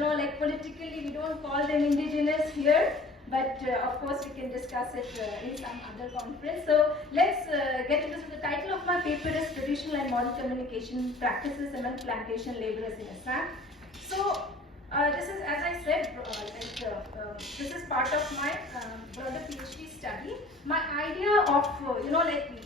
like politically we don't call them indigenous here, but of course we can discuss it in some other conference. So let's get into this. The title of my paper is Traditional and Modern Communication Practices Among Plantation Laborers in Assam. So this is, as I said, this is part of my broader PhD study. My idea of,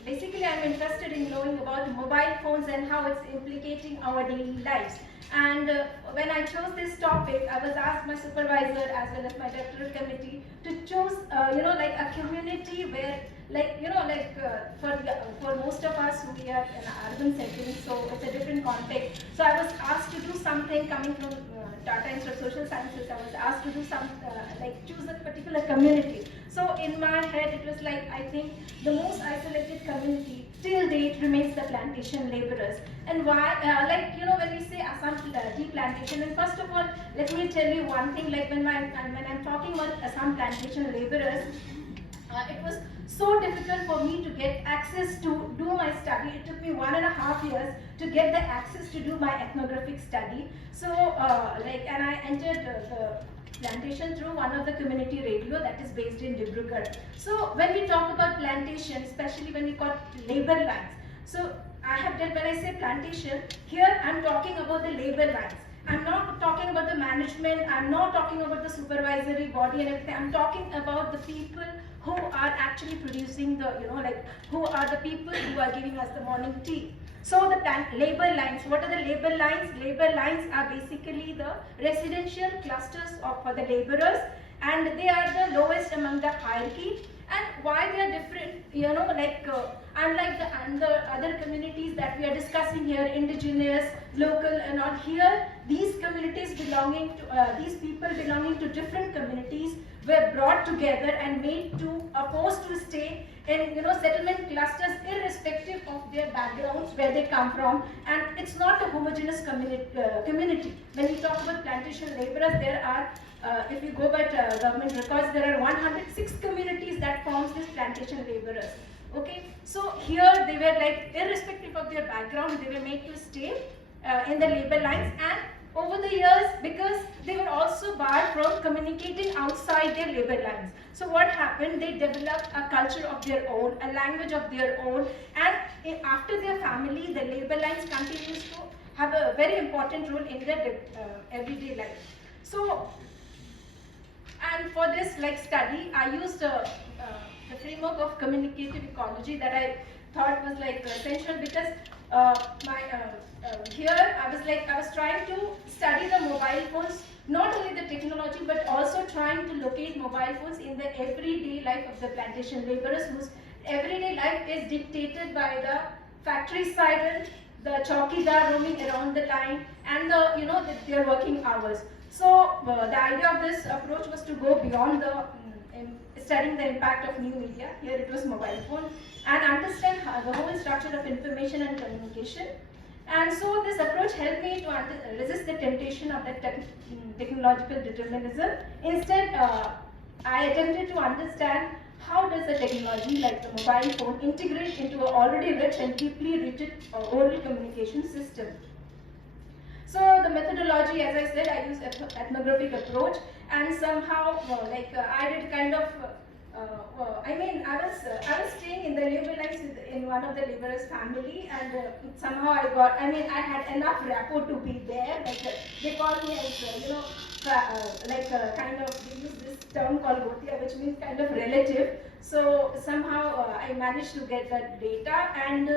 basically I'm interested in knowing about mobile phones and how it's implicating our daily lives. And when I chose this topic, I was asked my supervisor as well as my doctoral committee to choose, a community where, for most of us who we are in an urban setting, so it's a different context. So I was asked to do something coming from data and social sciences. I was asked to do some, choose a particular community. So in my head, it was like, I think the most isolated community till date remains the plantation laborers. And why, when we say Assam tea plantation, and first of all, let me tell you one thing, like when I'm talking about Assam plantation laborers, it was so difficult for me to get access to do my study. It took me 1.5 years to get the access to do my ethnographic study. So, and I entered the plantation through one of the community radio that is based in Tripura. So, when we talk about plantation, especially when we got labor lines, so I have dealt, when I say plantation, here I'm talking about the labor lines. I'm not talking about the management, I'm not talking about the supervisory body and everything. I'm talking about the people who are actually producing the, who are the people who are giving us the morning tea. So the labor lines, what are the labor lines? Labor lines are basically the residential clusters for the laborers, and they are the lowest among the hierarchy. And why they are different, unlike the other communities that we are discussing here, indigenous, local and all, here these communities belonging to, these people belonging to different communities were brought together and made to, forced to stay in, settlement clusters irrespective of their backgrounds, where they come from, and it's not a homogeneous community. When we talk about plantation laborers, there are, if you go by government records, there are 106 communities that forms these plantation laborers. Okay, so here they were like, irrespective of their background, they were made to stay in the labor lines, and over the years, because they were also barred from communicating outside their labor lines. So what happened? They developed a culture of their own, a language of their own, and after their family, the labor lines continues to have a very important role in their everyday life. So, and for this study, I used the framework of communicative ecology that I thought was essential, because here I was trying to study the mobile phones, not only the technology but also trying to locate mobile phones in the everyday life of the plantation laborers, whose everyday life is dictated by the factory siren, the chowkidar roaming around the line, and their working hours. So the idea of this approach was to go beyond the studying the impact of new media. Here it was mobile phone, and understand the whole structure of information and communication. And so this approach helped me to resist the temptation of that technological determinism. Instead, I attempted to understand how does the technology like the mobile phone integrate into an already rich and deeply rooted oral communication system. So the methodology, as I said, I used ethnographic approach, and somehow I did kind of I was staying in the labor lines in one of the laborers' family, and somehow I had enough rapport to be there. They call me as, they use this term called gotia, which means kind of relative. So somehow I managed to get that data, and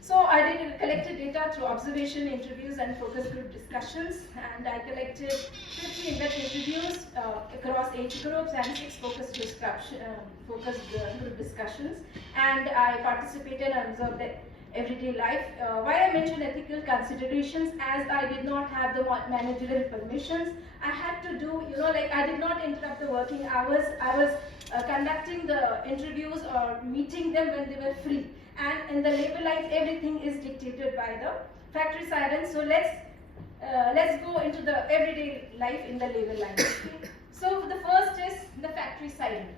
so I collected data through observation, interviews, and focus group discussions, and I collected 50 in-depth interviews across age groups and 6 focus group discussions, and I participated and observed the everyday life. Why I mentioned ethical considerations, as I did not have the managerial permissions, I had to do, I did not interrupt the working hours. I was conducting the interviews or meeting them when they were free. And in the labor life, everything is dictated by the factory sirens. So let's go into the everyday life in the labor line. Okay? So the first is the factory siren,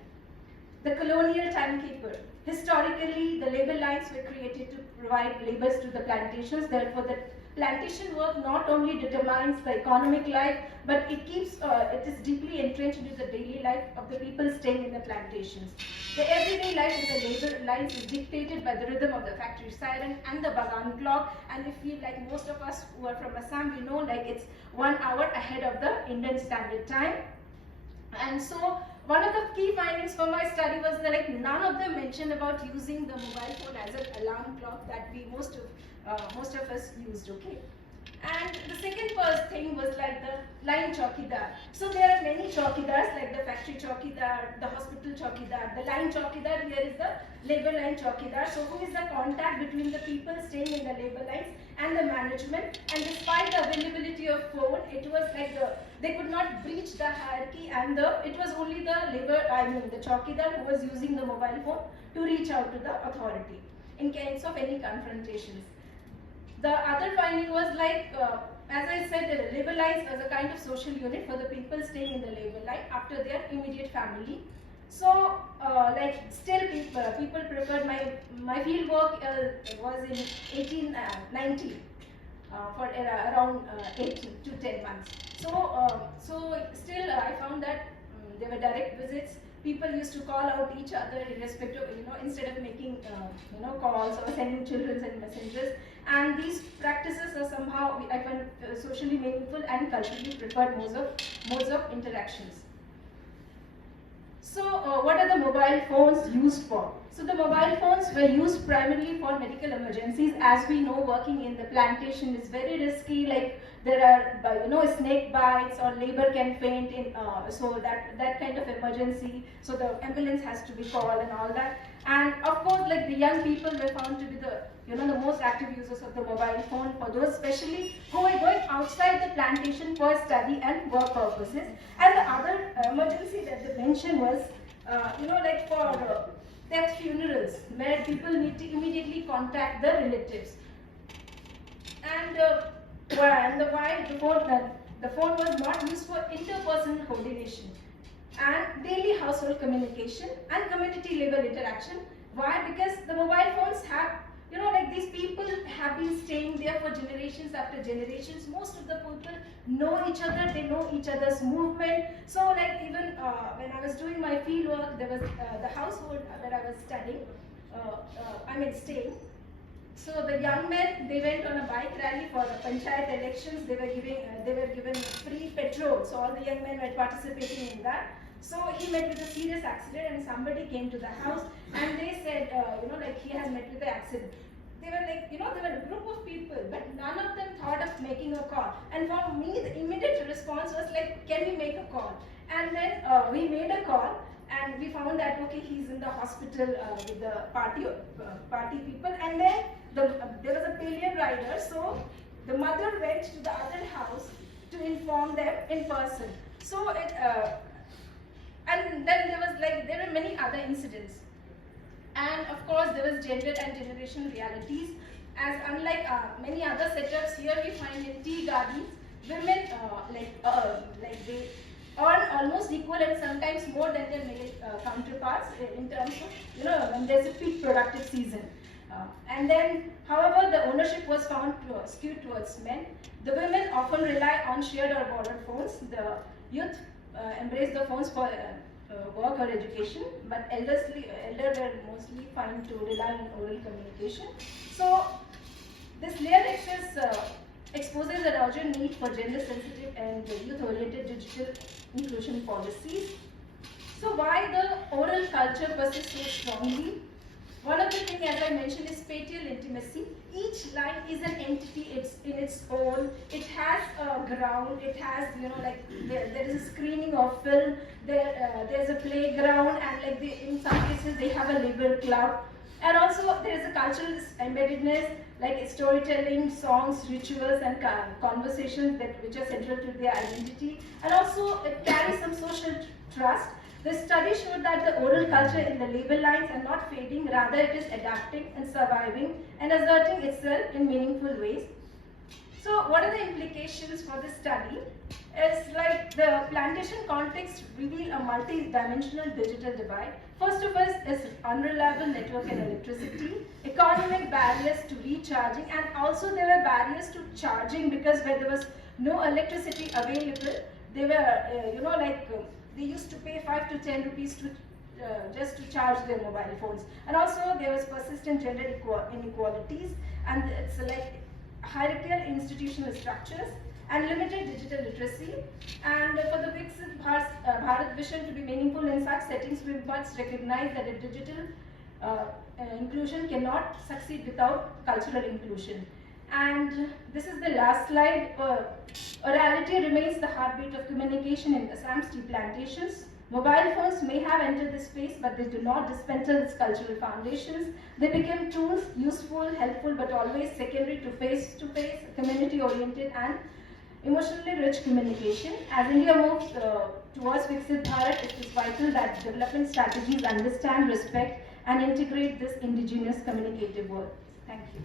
the colonial timekeeper. Historically, the labor lines were created to provide labors to the plantations. Therefore, the plantation work not only determines the economic life, but it is deeply entrenched into the daily life of the people staying in the plantations. The everyday life in the labor lines is dictated by the rhythm of the factory siren and the bagan clock. And if we, like most of us who are from Assam, we know like it's 1 hour ahead of the Indian Standard Time. And so one of the key findings for my study was that like none of them mentioned about using the mobile phone as an alarm clock that we most of us used. Okay. And the second first thing was like the line chowkidar. So there are many chowkidars like the factory chowkidar, the hospital chowkidar. The line chowkidar here is the labor line chowkidar. So who is the contact between the people staying in the labor lines and the management. And despite the availability of phone, it was like they could not breach the hierarchy, and it was only the chowkidar who was using the mobile phone to reach out to the authority in case of any confrontations. The other finding was like, as I said, the labor lines as a kind of social unit for the people staying in the labor line after their immediate family. So, like still people preferred my field work was in 1890 for around 8 to 10 months. So still I found that there were direct visits. People used to call out each other irrespective, instead of making calls or sending children and messengers. And these practices are somehow I find socially meaningful and culturally preferred modes of interactions. So what are the mobile phones used for? So the mobile phones were used primarily for medical emergencies. As we know, working in the plantation is very risky. Like there are snake bites or labor can faint in so that kind of emergency. So the ambulance has to be called and all that. And of course, like the young people were found to be the most active users of the mobile phone, for those especially who were going outside the plantation for study and work purposes. And the other emergency that they mentioned was, like for death funerals, where people need to immediately contact the relatives. And why the phone was not used for interpersonal coordination and daily household communication and community level interaction. Why? Because the mobile phones have, these people have been staying there for generations after generations. Most of the people know each other, they know each other's movement. So like even when I was doing my field work, there was the household that I was studying, staying. So the young men, they went on a bike rally for the panchayat elections. They were given free petrol. So all the young men were participating in that. So he met with a serious accident, and somebody came to the house and they said, he has met with an accident. They were like, there were a group of people, but none of them thought of making a call. And for me, the immediate response was like, can we make a call? And then we made a call, and we found that, okay, he's in the hospital with the party people. And then there was a pillion rider, so the mother went to the other house to inform them in person. So and then there were many other incidents. And of course, there was gender and generation realities. As unlike many other setups, here we find in tea gardens, women they earn almost equal and sometimes more than their male counterparts in terms of when there's a peak productive season. And then, however, the ownership was found skewed towards men. The women often rely on shared or borrowed phones. The youth embrace the phones for work or education, but elders were mostly found to rely on oral communication. So this layered access exposes an urgent need for gender-sensitive and youth-oriented digital inclusion policies. So why the oral culture persists so strongly? One of the things, as I mentioned, is spatial intimacy. Each line is an entity, it's in its own. It has a ground, it has, there is a screening of film, there's a playground, and in some cases they have a labor club. And also there is a cultural embeddedness, like storytelling, songs, rituals, and conversations which are central to their identity. And also it carries some social trust. The study showed that the oral culture in the labor lines are not fading, rather it is adapting and surviving and asserting itself in meaningful ways. So what are the implications for this study? Is like the plantation context reveal a multi-dimensional digital divide. First of all is unreliable network and electricity, economic barriers to recharging, and also there were barriers to charging because where there was no electricity available, they were, they used to pay 5 to 10 rupees to just to charge their mobile phones. And also there was persistent gender inequalities, and it's like hierarchical institutional structures and limited digital literacy. And for the Viksit Bharat vision to be meaningful in such settings, we must recognize that a digital inclusion cannot succeed without cultural inclusion. And this is the last slide. Orality remains the heartbeat of communication in Assam's tea plantations. Mobile phones may have entered the space, but they do not dismantle its cultural foundations. They became tools, useful, helpful, but always secondary to face-to-face, community-oriented, and emotionally rich communication. As India moves towards Viksit Bharat, it is vital that development strategies understand, respect, and integrate this indigenous communicative world. Thank you.